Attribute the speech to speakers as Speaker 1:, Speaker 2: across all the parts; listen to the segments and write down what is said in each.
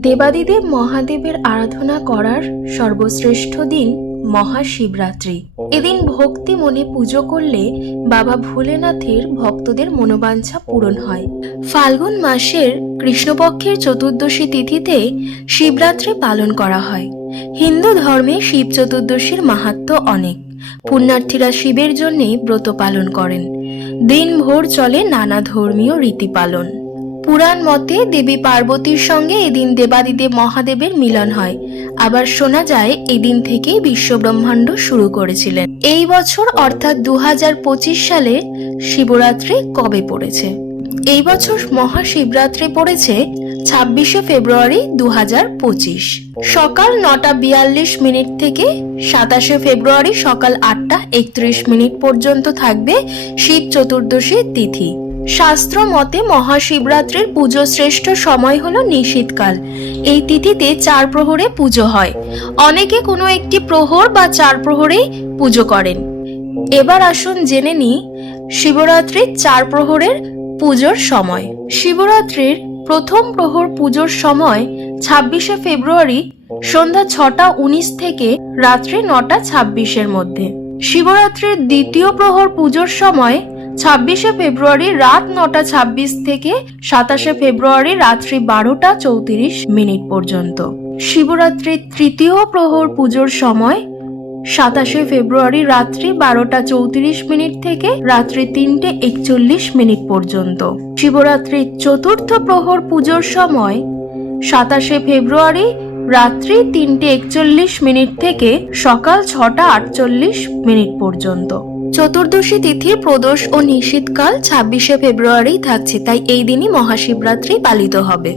Speaker 1: দেবাদিদেব মহাদেবের আরাধনা করার সর্বশ্রেষ্ঠ দিন মহাশিবরাত্রি। এদিন ভক্তি মনে পুজো করলে বাবা ভোলেনাথের ভক্তদের মনোবাঞ্ছা পূরণ হয়। ফাল্গুন মাসের কৃষ্ণপক্ষের চতুর্দশী তিথিতে শিবরাত্রি পালন করা হয়। হিন্দু ধর্মে শিব চতুর্দশীর মাহাত্ম্য অনেক। পুণ্যার্থীরা শিবের জন্যে ব্রত পালন করেন। দিনভর চলে নানা ধর্মীয় রীতি পালন। পুরাণ মতে দেবী পার্বতীর সঙ্গে এদিন দেবাদিদেব মহাদেবের মিলন হয়। আবার শোনা যায়, এদিন থেকেই বিশ্বব্রহ্মাণ্ড শুরু করেছিলেন। এই বছর অর্থাৎ দু হাজার পঁচিশ সালে শিবরাত্রি কবে পড়েছে? এই বছর মহাশিবরাত্রি পড়েছে ছাব্বিশে ফেব্রুয়ারি দু হাজার পঁচিশ। সকাল নটা বিয়াল্লিশ মিনিট থেকে সাতাশে ফেব্রুয়ারি সকাল আটটা একত্রিশ মিনিট পর্যন্ত থাকবে শিব চতুর্দশীর তিথি। শাস্ত্র মতে মহাশিবরাত্রির পুজো শ্রেষ্ঠ সময় হলো নিশীতকাল। এই তিথিতে চার প্রহরে পুজো হয়। অনেকে কোনো একটি প্রহর বা চার প্রহরেই পুজো করেন। এবার আসুন জেনে নিই শিবরাত্রির চার প্রহরের পুজোর সময়। শিবরাত্রির প্রথম প্রহর পুজোর সময় ছাব্বিশে ফেব্রুয়ারি সন্ধ্যা ছটা উনিশ থেকে রাত্রি নটা ছাব্বিশের মধ্যে। শিবরাত্রির দ্বিতীয় প্রহর পুজোর সময় ছাব্বিশে ফেব্রুয়ারি রাত নটা ছাব্বিশ থেকে সাতাশে ফেব্রুয়ারি রাত্রি বারোটা চৌত্রিশ মিনিট পর্যন্ত। শিবরাত্রির তৃতীয় প্রহর পুজোর সময় সাতাশে ফেব্রুয়ারি রাত্রি বারোটা চৌত্রিশ মিনিট থেকে রাত্রি তিনটে একচল্লিশ মিনিট পর্যন্ত। শিবরাত্রির চতুর্থ প্রহর পুজোর সময় সাতাশে ফেব্রুয়ারি রাত্রি তিনটে একচল্লিশ মিনিট থেকে সকাল ছটা আটচল্লিশ মিনিট পর্যন্ত। চতুর্দশী তিথির প্রদোষ ও নিশীতকাল ছাব্বিশে ফেব্রুয়ারি থাকছে, তাই এই দিনই মহাশিবরাত্রি পালিত হবে।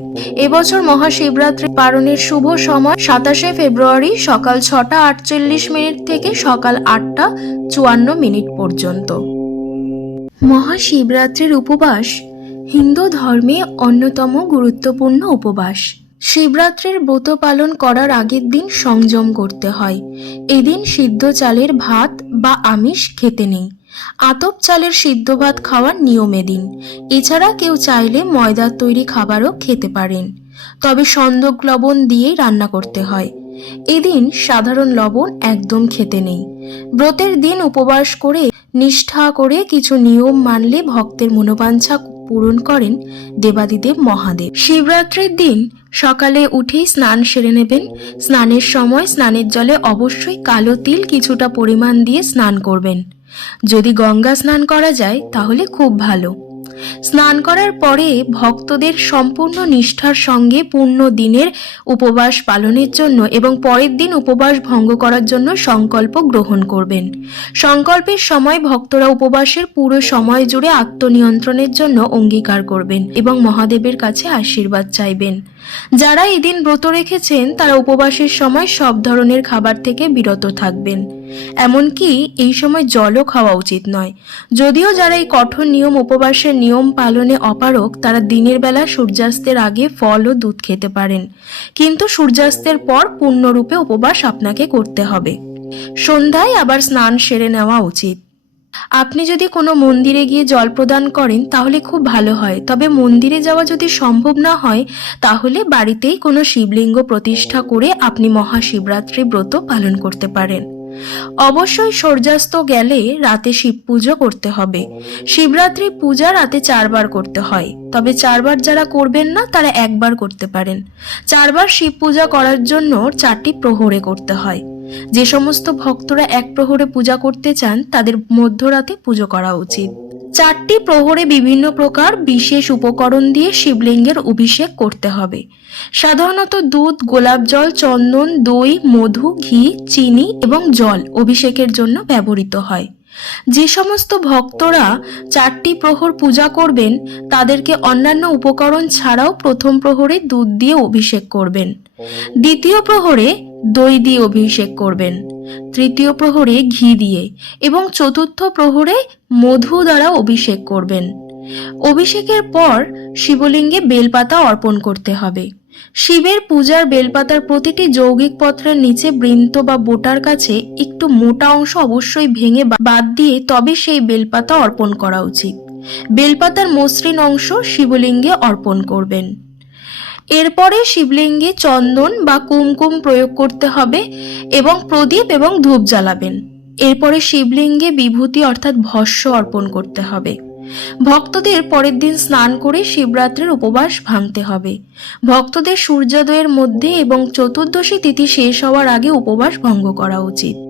Speaker 1: এবছর মহাশিবরাত্রি পালনের শুভ সময় সাতাশে ফেব্রুয়ারি সকাল ছটা আটচল্লিশ মিনিট থেকে সকাল আটটা চুয়ান্ন মিনিট পর্যন্ত। মহাশিবরাত্রির উপবাস হিন্দু ধর্মে অন্যতম গুরুত্বপূর্ণ উপবাস। শিবরাত্রির ব্রত পালন করার আগের দিন সংযম করতে হয়। এদিন সিদ্ধ চালের ভাত বা আমিষ খেতে নেই। আতপ চালের সিদ্ধ ভাত খাওয়ার নিয়মে দিন। এছাড়া কেউ চাইলে ময়দার তৈরি খাবারও খেতে পারেন। তবে সন্দক লবণ দিয়েই রান্না করতে হয়। এদিন সাধারণ লবণ একদম খেতে নেই। ব্রতের দিন উপবাস করে নিষ্ঠা করে কিছু নিয়ম মানলে ভক্তের মনোবাঞ্ছা পূরণ করেন দেবাদিদেব মহাদেব। শিবরাত্রির দিন সকালে উঠেই স্নান সেরে নেবেন। স্নানের সময় স্নানের জলে অবশ্যই কালো তিল কিছুটা পরিমাণ দিয়ে স্নান করবেন। যদি গঙ্গা স্নান করা যায়, তাহলে খুব ভালো। স্নান করার পরে ভক্তদের সম্পূর্ণ নিষ্ঠার সঙ্গে পূর্ণ দিনের উপবাস পালনের জন্য এবং পরের দিন উপবাস ভঙ্গ করার জন্য সংকল্প গ্রহণ করবেন। সংকল্পের সময় ভক্তরা উপবাসের পুরো সময় জুড়ে আত্মনিয়ন্ত্রণের জন্য অঙ্গীকার করবেন এবং মহাদেবের কাছে আশীর্বাদ চাইবেন। যারা এদিন ব্রত রেখেছেন, তারা উপবাসের সময় সব ধরনের খাবার থেকে বিরত থাকবেন। এমনকি এই সময় জলও খাওয়া উচিত নয়। যদিও যারা এই কঠোর নিয়ম, উপবাসের নিয়ম পালনে অপারক তারা দিনের বেলা সূর্যাস্তের আগে ফল ও দুধ খেতে পারেন। কিন্তু সূর্যাস্তের পর পূর্ণরূপে উপবাস আপনাকে করতে হবে। সন্ধ্যায় আবার স্নান সেরে নেওয়া উচিত। আপনি যদি কোনো মন্দিরে গিয়ে জল প্রদান করেন, তাহলে খুব ভালো হয়। তবে মন্দিরে যাওয়া যদি সম্ভব না হয়, তাহলে বাড়িতেই কোনো শিবলিঙ্গ প্রতিষ্ঠা করে আপনি মহাশিবরাত্রি ব্রত পালন করতে পারেন। অবশ্যই সূর্যাস্ত গেলে রাতে শিব পুজো করতে হবে। শিবরাত্রি পূজা রাতে চারবার করতে হয়। তবে চারবার যারা করবেন না, তারা একবার করতে পারেন। চারবার শিব পূজা করার জন্য চারটি প্রহরে করতে হয়। যে সমস্ত ভক্তরা এক প্রহরে পূজা করতে চান, তাদের মধ্যরাতে পুজো করা উচিত। চারটি প্রহরে বিভিন্ন প্রকার বিশেষ উপকরণ দিয়ে শিবলিঙ্গের অভিষেক করতে হবে। সাধারণত দুধ, গোলাপ জল, চন্দন, দই, মধু, ঘি, চিনি এবং জল অভিষেকের জন্য ব্যবহৃত হয়। যে সমস্ত ভক্তরা চারটি প্রহর পূজা করবেন, তাদেরকে অন্যান্য উপকরণ ছাড়াও প্রথম প্রহরে দুধ দিয়ে অভিষেক করবেন। দ্বিতীয় প্রহরে দই দিয়ে অভিষেক করবেন। তৃতীয় প্রহরে ঘি দিয়ে এবং চতুর্থ প্রহরে মধু দ্বারা অভিষেক করবেন। অভিষেকের পর শিবলিঙ্গে বেলপাতা অর্পণ করতে হবে। শিবের পূজার বেলপাতার প্রতিটি যৌগিক পত্রের নিচে বৃন্ত বা বোটার কাছে একটু মোটা অংশ অবশ্যই ভেঙে বাদ দিয়ে তবে সেই বেলপাতা অর্পণ করা উচিত। বেলপাতার মসৃণ অংশ শিবলিঙ্গে অর্পণ করবেন। এরপরে শিবলিঙ্গে চন্দন বা কুমকুম প্রয়োগ করতে হবে এবং প্রদীপ এবং ধূপ জ্বালাবেন। এরপরে শিবলিঙ্গে বিভূতি অর্থাৎ ভস্য অর্পণ করতে হবে। ভক্তদের পরের দিন স্নান করে শিবরাত্রির উপবাস ভাঙতে হবে। ভক্তদের সূর্যোদয়ের মধ্যে এবং চতুর্দশী তিথি শেষ হওয়ার আগে উপবাস ভঙ্গ করা উচিত।